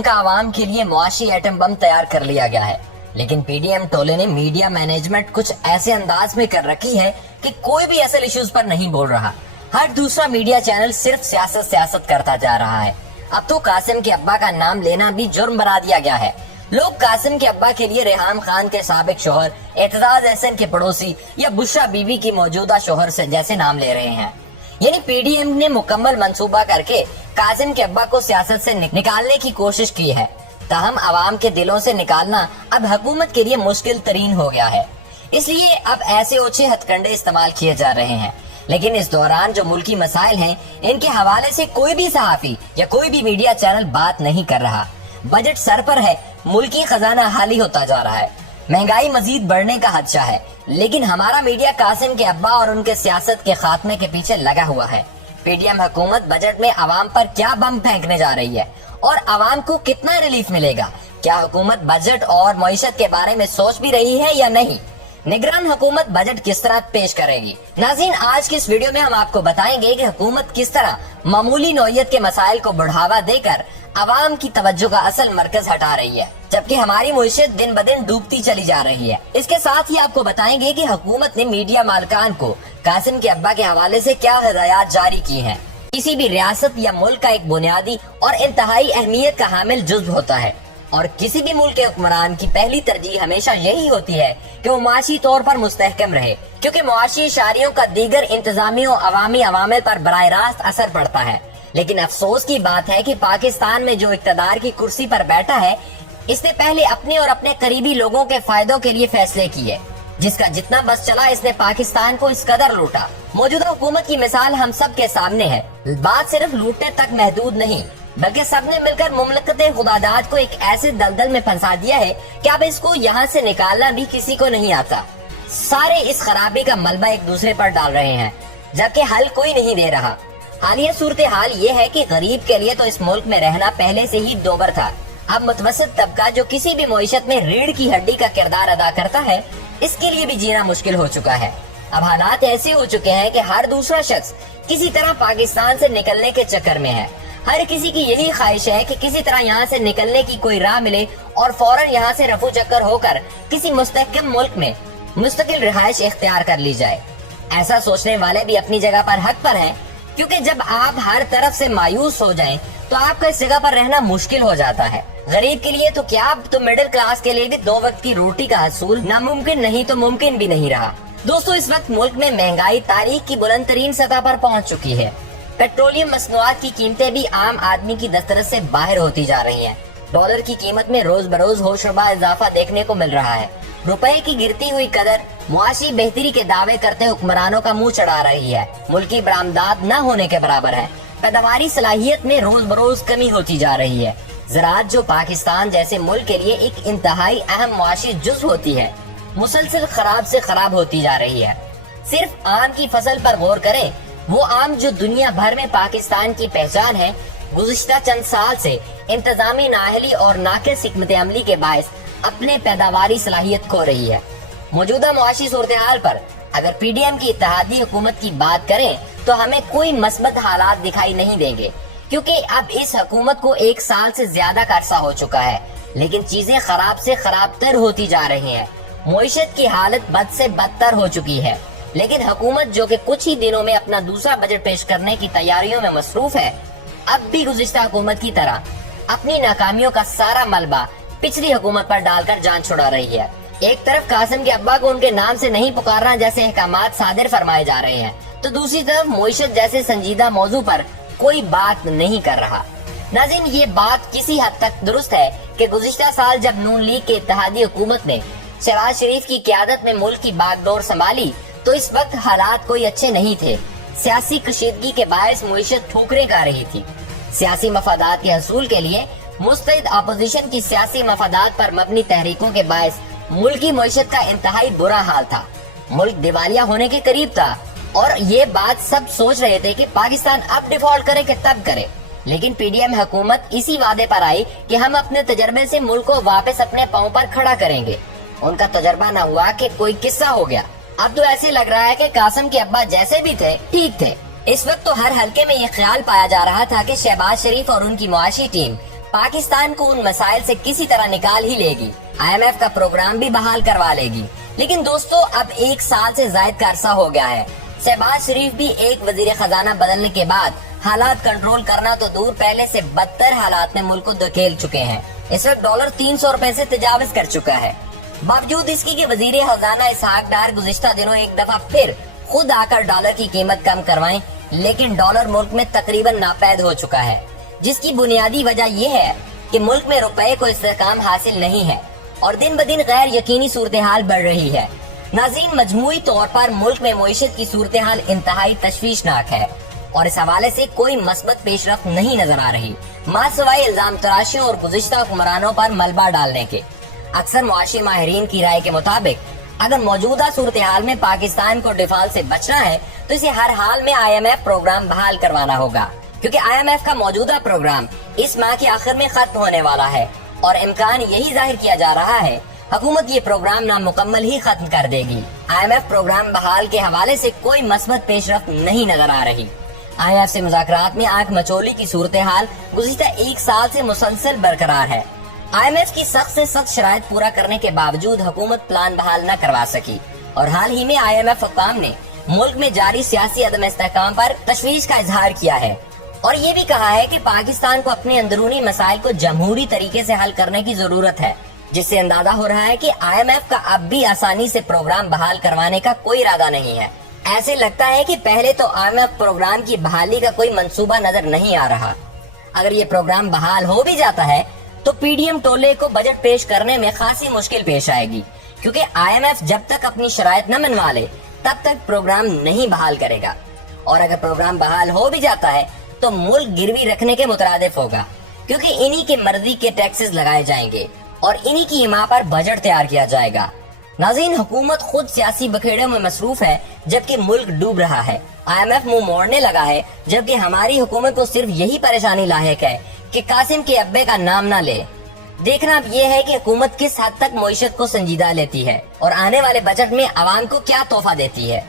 PDM का आवाम के लिए मुआशी एटम बम तैयार कर लिया गया है, लेकिन PDM टोले ने मीडिया मैनेजमेंट कुछ ऐसे अंदाज में कर रखी है कि कोई भी असल इश्यूज पर नहीं बोल रहा। हर दूसरा मीडिया चैनल सिर्फ सियासत करता जा रहा है। अब तो कासिम के अब्बा का नाम लेना भी जुर्म बना दिया गया है। लोग कासिम के अब्बा के लिए रेहान खान के साबिक शोहर, एतजाज अहसन के पड़ोसी या बुशरा बीबी की मौजूदा शोहर से जैसे नाम ले रहे हैं। यानी PDM ने मुकम्मल मंसूबा करके कासिम के अब्बा को सियासत से निकालने की कोशिश की है। ताहम अवाम के दिलों से निकालना अब हुकूमत के लिए मुश्किल तरीन हो गया है। इसलिए अब ऐसे ओछे हथकंडे इस्तेमाल किए जा रहे हैं। लेकिन इस दौरान जो मुल्की मसाइल हैं, इनके हवाले से कोई भी सहाफी या कोई भी मीडिया चैनल बात नहीं कर रहा। बजट सर पर है, मुल्की खजाना खाली होता जा रहा है, महंगाई मजीद बढ़ने का खदशा है, लेकिन हमारा मीडिया कासिम के अब्बा और उनके सियासत के खात्मे के पीछे लगा हुआ है। PDM हुकूमत बजट में आवाम पर क्या बम फेंकने जा रही है और आवाम को कितना रिलीफ मिलेगा? क्या हुकूमत बजट और मईशत के बारे में सोच भी रही है या नहीं? निगरान हुकूमत बजट किस तरह पेश करेगी? नाज़रीन, आज की इस वीडियो में हम आपको बताएंगे कि हुकूमत किस तरह मामूली नौयत के मसाइल को बढ़ावा देकर आवाम की तवज्जो का असल मरकज हटा रही है, जबकि हमारी मुईशत दिन ब दिन डूबती चली जा रही है। इसके साथ ही आपको बताएंगे कि हुकूमत ने मीडिया मालकान को कासिम के अब्बा के हवाले से क्या हिदायत जारी की हैं। किसी भी रियासत या मुल्क का एक बुनियादी और इंतहाई अहमियत का हामिल जुज़्व होता है और किसी भी मुल्क के हुक्मरान की पहली तरजीह हमेशा यही होती है कि वो मुआशी तौर पर मुस्तहकम रहे, क्योंकि मुआशी इशारियों का दीगर इंतजामी और अवामी अवामिल पर बराह रास्त असर पड़ता है। लेकिन अफसोस की बात है कि पाकिस्तान में जो इक़्तिदार की कुर्सी पर बैठा है, इसने पहले अपने और अपने करीबी लोगों के फायदों के लिए फैसले किए। जिसका जितना बस चला, इसने पाकिस्तान को इस कदर लूटा। मौजूदा हुकूमत की मिसाल हम सब के सामने है। बात सिर्फ लूटने तक महदूद नहीं, बल्कि सबने मिलकर मुमलकत खुदादाद को एक ऐसे दलदल में फंसा दिया है कि अब इसको यहाँ से निकालना भी किसी को नहीं आता। सारे इस खराबी का मलबा एक दूसरे पर डाल रहे हैं, जबकि हल कोई नहीं दे रहा। हालिया सूरत हाल ये है कि गरीब के लिए तो इस मुल्क में रहना पहले से ही दोबर था। अब मुतवस्सित तबका जो किसी भी मईशत में रीढ़ की हड्डी का किरदार अदा करता है, इसके लिए भी जीना मुश्किल हो चुका है। अब हालात ऐसे हो चुके हैं कि हर दूसरा शख्स किसी तरह पाकिस्तान से निकलने के चक्कर में है। हर किसी की यही ख्वाहिश है कि किसी तरह यहाँ से निकलने की कोई राह मिले और फौरन यहाँ से रफू चक्कर होकर किसी मुस्तहकम मुल्क में मुस्तकिल रिहाइश इख्तियार कर ली जाए। ऐसा सोचने वाले भी अपनी जगह पर हक पर हैं, क्योंकि जब आप हर तरफ से मायूस हो जाएं, तो आपका इस जगह पर रहना मुश्किल हो जाता है। गरीब के लिए तो क्या, अब तो मिडिल क्लास के लिए भी 2 वक्त की रोटी का हसूल नामुमकिन नहीं तो मुमकिन भी नहीं रहा। दोस्तों, इस वक्त मुल्क में महंगाई तारीख की बुलंद तरीन सतह पर पहुँच चुकी है। पेट्रोलियम मसनूआत की कीमतें भी आम आदमी की दस्तरस से बाहर होती जा रही हैं। डॉलर की कीमत में रोज बरोज होशरुबा इजाफा देखने को मिल रहा है। रुपए की गिरती हुई कदर मुआशी बेहतरी के दावे करते हुक्मरानों का मुंह चढ़ा रही है। मुल्की बरामदात न होने के बराबर है। पैदावारी सलाहियत में रोज बरोज कमी होती जा रही है। ज़राअत, जो पाकिस्तान जैसे मुल्क के लिए एक इंतहाई अहम मुआशी जुज़्व होती है, मुसलसल खराब से खराब होती जा रही है। सिर्फ आम की फसल पर गौर करें। वो आम जो दुनिया भर में पाकिस्तान की पहचान है, गुज़िश्ता चंद साल से इंतजामी नाअहली और नाक़िस हिकमत अमली के बायस अपने पैदावारी सलाहियत खो रही है। मौजूदा मुआशी सूरत हाल पर अगर PDM की इत्तेहादी हुकूमत की बात करें, तो हमें कोई मस्बत हालात दिखाई नहीं देंगे, क्योंकि अब इस हुकूमत को 1 साल से ज्यादा का अरसा हो चुका है, लेकिन चीजें खराब से खराब तर होती जा रही हैं। मुईशत की हालत बद से बदतर हो चुकी है, लेकिन हुकूमत जो कि कुछ ही दिनों में अपना दूसरा बजट पेश करने की तैयारियों में मसरूफ है, अब भी गुज़िश्ता हुकूमत की तरह अपनी नाकामियों का सारा मलबा पिछली हुकूमत पर डालकर जान छुड़ा रही है। एक तरफ कासिम के अब्बा को उनके नाम से नहीं पुकारना जैसे अहकामात सादिर फरमाए जा रहे हैं, तो दूसरी तरफ मुईशत जैसे संजीदा मौजू पर कोई बात नहीं कर रहा। नाज़रीन, ये बात किसी हद तक दुरुस्त है कि गुज़िश्ता साल जब नून लीग के इत्तेहादी हुकूमत ने शहबाज शरीफ की क़यादत में मुल्क की बागडोर संभाली, तो इस वक्त हालात कोई अच्छे नहीं थे। सियासी कशीदगी के बायस मुईशत ठोकरें खा रही थी। सियासी मफादात के हसूल के लिए मुस्तैद अपोजिशन की सियासी मफादात पर मबनी तहरीकों के बायस मुल्की मुईशत का इंतहाई बुरा हाल था। मुल्क दिवालिया होने के करीब था और ये बात सब सोच रहे थे कि पाकिस्तान अब डिफॉल्ट करे कि तब करे। लेकिन PDM हुकूमत इसी वादे पर आई कि हम अपने तजर्बे से मुल्क को वापस अपने पांव पर खड़ा करेंगे। उनका तजर्बा न हुआ कि कोई किस्सा हो गया। अब तो ऐसे लग रहा है कि कासिम के अब्बा जैसे भी थे ठीक थे। इस वक्त तो हर हलके में ये ख्याल पाया जा रहा था कि शहबाज शरीफ और उनकी मुआशी टीम पाकिस्तान को उन मसाइल से किसी तरह निकाल ही लेगी, IMF का प्रोग्राम भी बहाल करवा लेगी। लेकिन दोस्तों अब 1 साल से ज्यादा का अरसा हो गया है। शहबाज शरीफ भी एक वजीर खजाना बदलने के बाद हालात कंट्रोल करना तो दूर, पहले से बदतर हालात में मुल्क को धकेल चुके हैं। इस वक्त डॉलर 300 रुपए से तजावज कर चुका है। बावजूद इसकी कि वजीर खजाना इसहाक डार गुज़िश्ता दिनों एक दफा फिर खुद आकर डॉलर की कीमत कम करवाएं, लेकिन डॉलर मुल्क में तकरीबन नापैद हो चुका है, जिसकी बुनियादी वजह यह है कि मुल्क में रुपए को इस्तेहकाम हासिल नहीं है और दिन ब दिन गैर यकीनी सूरत हाल बढ़ रही है। नाज़रीन, मजमूई तौर पर मुल्क में मईशत की सूरत हाल इंतहाई तशवीशनाक है और इस हवाले से कोई मस्बत पेशरफ्त नहीं नजर आ रही, मासिवाए इल्जाम तराशियों और गुज़िश्ता हुक्मरानों पर मलबा डालने के। अक्सर मुआशी माहिरीन की राय के मुताबिक अगर मौजूदा सूरत हाल में पाकिस्तान को डिफॉल्ट से बचना है तो इसे हर हाल में IMF प्रोग्राम बहाल करवाना होगा, क्योंकि IMF का मौजूदा प्रोग्राम इस माह के आखिर में खत्म होने वाला है और इम्कान यही जाहिर किया जा रहा है हुकूमत ये प्रोग्राम नामुकम्मल ही खत्म कर देगी। IMF प्रोग्राम बहाल के हवाले से कोई मस्बत पेशरफ्त नहीं नजर आ रही। IMF से मुज़ाकरात में आंख मचोली की सूरत हाल गुज़िश्ता 1 साल से मुसलसल बरकरार है। IMF की सख्त से सख्त शराइत पूरा करने के बावजूद हुकूमत प्लान बहाल न करवा सकी और हाल ही में IMF हुक्काम ने मुल्क में जारी सियासी अदम इस्तेहकाम पर तशवीश का इजहार किया है और ये भी कहा है कि पाकिस्तान को अपने अंदरूनी मसाइल को जमहूरी तरीके से हल करने की जरूरत है, जिससे अंदाजा हो रहा है कि IMF का अब भी आसानी से प्रोग्राम बहाल करवाने का कोई इरादा नहीं है। ऐसे लगता है कि पहले तो IMF प्रोग्राम की बहाली का कोई मंसूबा नजर नहीं आ रहा। अगर ये प्रोग्राम बहाल हो भी जाता है तो PDM टोले को बजट पेश करने में खासी मुश्किल पेश आएगी, क्योंकि IMF जब तक अपनी शराइत न मनवा ले तब तक प्रोग्राम नहीं बहाल करेगा और अगर प्रोग्राम बहाल हो भी जाता है तो मुल्क गिरवी रखने के मुतरादिफ होगा, क्योंकि इन्हीं के मर्जी के टैक्सेस लगाए जाएंगे और इन्हीं की हिमा पर बजट तैयार किया जाएगा। नाज़रीन, हुकूमत खुद सियासी बखेड़े में मसरूफ है जबकि मुल्क डूब रहा है। IMF मुंह मोड़ने लगा है, जबकि हमारी हुकूमत को सिर्फ यही परेशानी लायक है कि कासिम के अब्बे का नाम ना ले। देखना अब ये है कि हुकूमत किस हद तक मईशत को संजीदा लेती है और आने वाले बजट में अवाम को क्या तोहफा देती है।